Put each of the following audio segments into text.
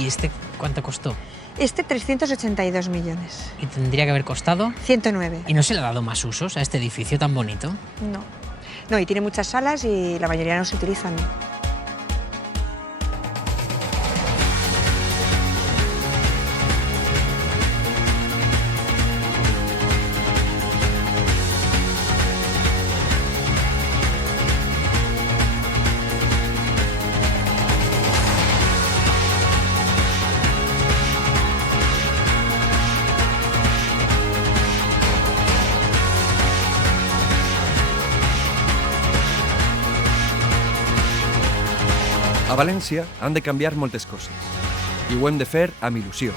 ¿Y este cuánto costó? Este 382 millones. ¿Y tendría que haber costado? 109. ¿Y no se le ha dado más usos a este edificio tan bonito? No. No, y tiene muchas salas y la mayoría no se utilizan. A València han de canviar moltes coses i ho hem de fer amb il·lusió.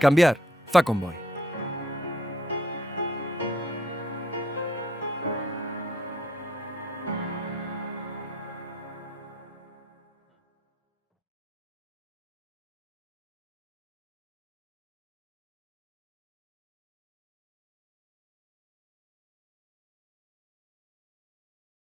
Canviar fa Convoy.